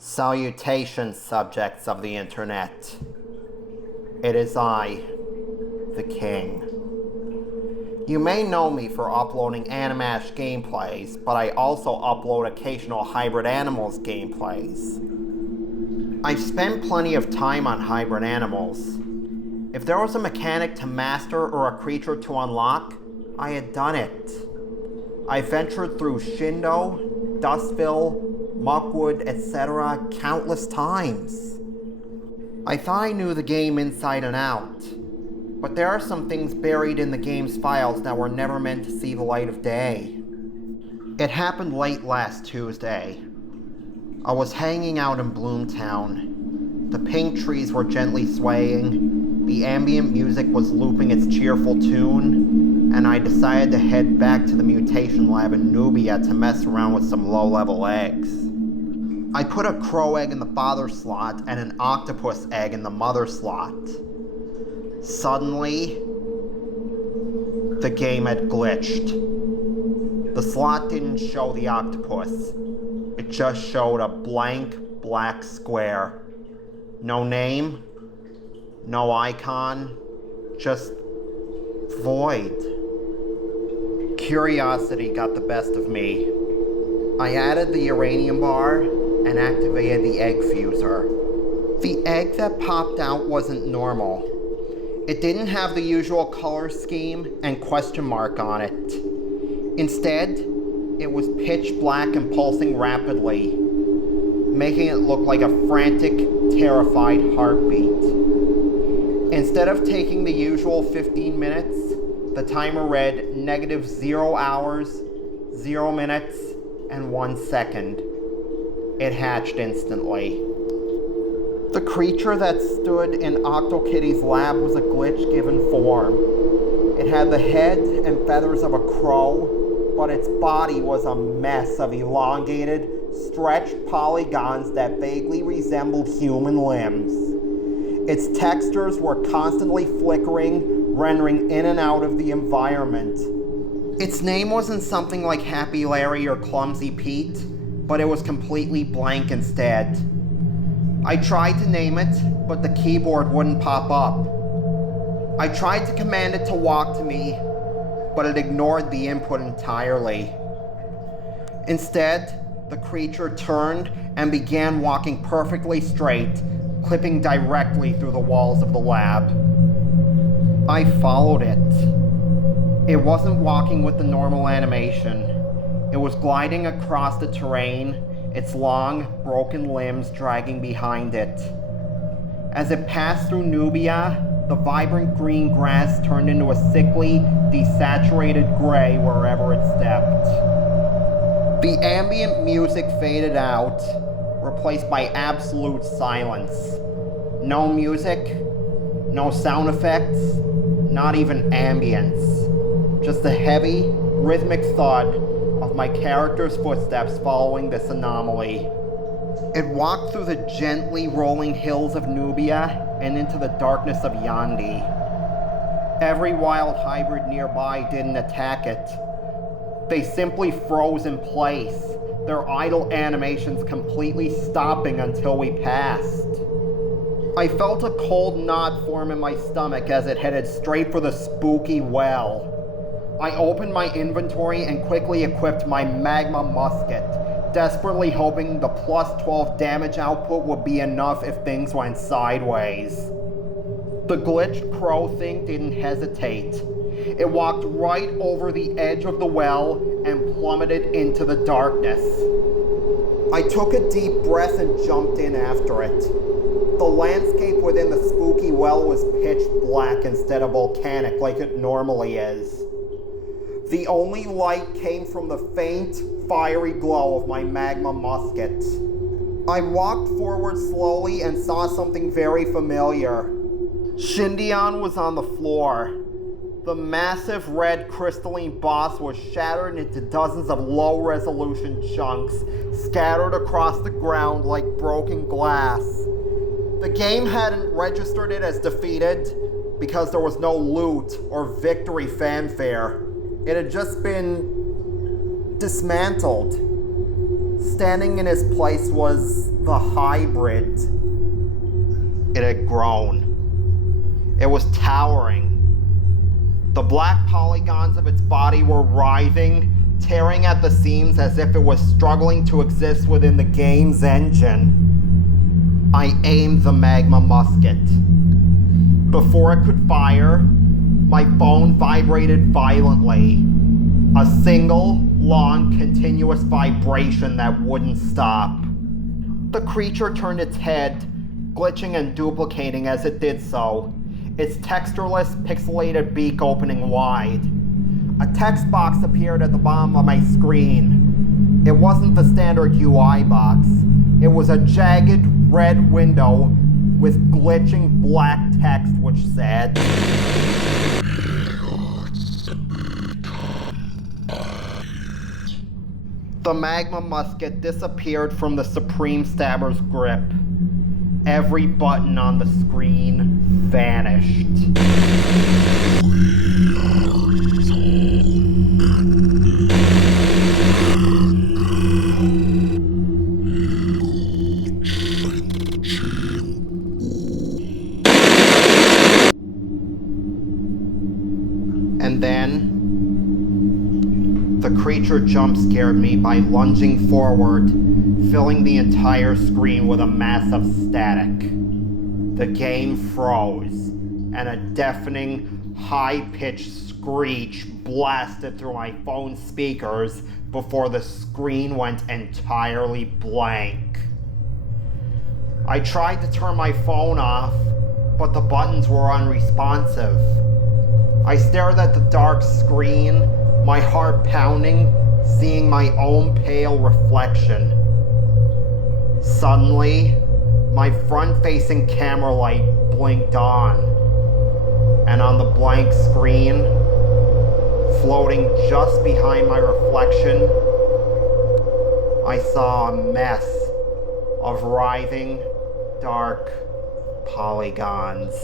Salutations, subjects of the internet. It is I, the King. You may know me for uploading Animash gameplays, but I also upload occasional Hybrid Animals gameplays. I've spent plenty of time on Hybrid Animals. If there was a mechanic to master or a creature to unlock, I had done it. I ventured through Shindo, Dustville, Muckwood, etc. countless times. I thought I knew the game inside and out, but there are some things buried in the game's files that were never meant to see the light of day. It happened late last Tuesday. I was hanging out in Bloomtown. The pink trees were gently swaying, the ambient music was looping its cheerful tune, and I decided to head back to the mutation lab in Nubia to mess around with some low-level eggs. I put a crow egg in the father slot and an octopus egg in the mother slot. Suddenly, the game had glitched. The slot didn't show the octopus. It just showed a blank black square. No name, no icon, just void. Curiosity got the best of me. I added the uranium bar and activated the egg fuser. The egg that popped out wasn't normal. It didn't have the usual color scheme and question mark on it. Instead, it was pitch black and pulsing rapidly, making it look like a frantic, terrified heartbeat. Instead of taking the usual 15 minutes, the timer read -0 hours, 0 minutes, and 1 second. It hatched instantly. The creature that stood in OctoKitty's lab was a glitch-given form. It had the head and feathers of a crow, but its body was a mess of elongated, stretched polygons that vaguely resembled human limbs. Its textures were constantly flickering, rendering in and out of the environment. Its name wasn't something like Happy Larry or Clumsy Pete, but it was completely blank instead. I tried to name it, but the keyboard wouldn't pop up. I tried to command it to walk to me, but it ignored the input entirely. Instead, the creature turned and began walking perfectly straight, clipping directly through the walls of the lab. I followed it. It wasn't walking with the normal animation. It was gliding across the terrain, its long, broken limbs dragging behind it. As it passed through Nubia, the vibrant green grass turned into a sickly, desaturated gray wherever it stepped. The ambient music faded out, replaced by absolute silence. No music, no sound effects, not even ambience. Just the heavy, rhythmic thud of my character's footsteps following this anomaly. It walked through the gently rolling hills of Nubia and into the darkness of Yandi. Every wild hybrid nearby didn't attack it. They simply froze in place, their idle animations completely stopping until we passed. I felt a cold knot form in my stomach as it headed straight for the spooky well. I opened my inventory and quickly equipped my magma musket, desperately hoping the +12 damage output would be enough if things went sideways. The glitched crow thing didn't hesitate. It walked right over the edge of the well and plummeted into the darkness. I took a deep breath and jumped in after it. The landscape within the spooky well was pitch black instead of volcanic like it normally is. The only light came from the faint, fiery glow of my magma musket. I walked forward slowly and saw something very familiar. Shindion was on the floor. The massive red crystalline boss was shattered into dozens of low-resolution chunks, scattered across the ground like broken glass. The game hadn't registered it as defeated because there was no loot or victory fanfare. It had just been dismantled. Standing in his place was the hybrid. It had grown. It was towering. The black polygons of its body were writhing, tearing at the seams as if it was struggling to exist within the game's engine. I aimed the magma musket. Before it could fire, my phone vibrated violently. A single, long, continuous vibration that wouldn't stop. The creature turned its head, glitching and duplicating as it did so, its textureless, pixelated beak opening wide. A text box appeared at the bottom of my screen. It wasn't the standard UI box. It was a jagged red window with glitching black text which said, The magma musket disappeared from the Supreme Stabber's grip. Every button on the screen vanished. And then, the creature jump-scared me by lunging forward, filling the entire screen with a mass of static. The game froze, and a deafening, high-pitched screech blasted through my phone's speakers before the screen went entirely blank. I tried to turn my phone off, but the buttons were unresponsive. I stared at the dark screen, my heart pounding, seeing my own pale reflection. Suddenly, my front-facing camera light blinked on, and on the blank screen, floating just behind my reflection, I saw a mess of writhing, dark polygons.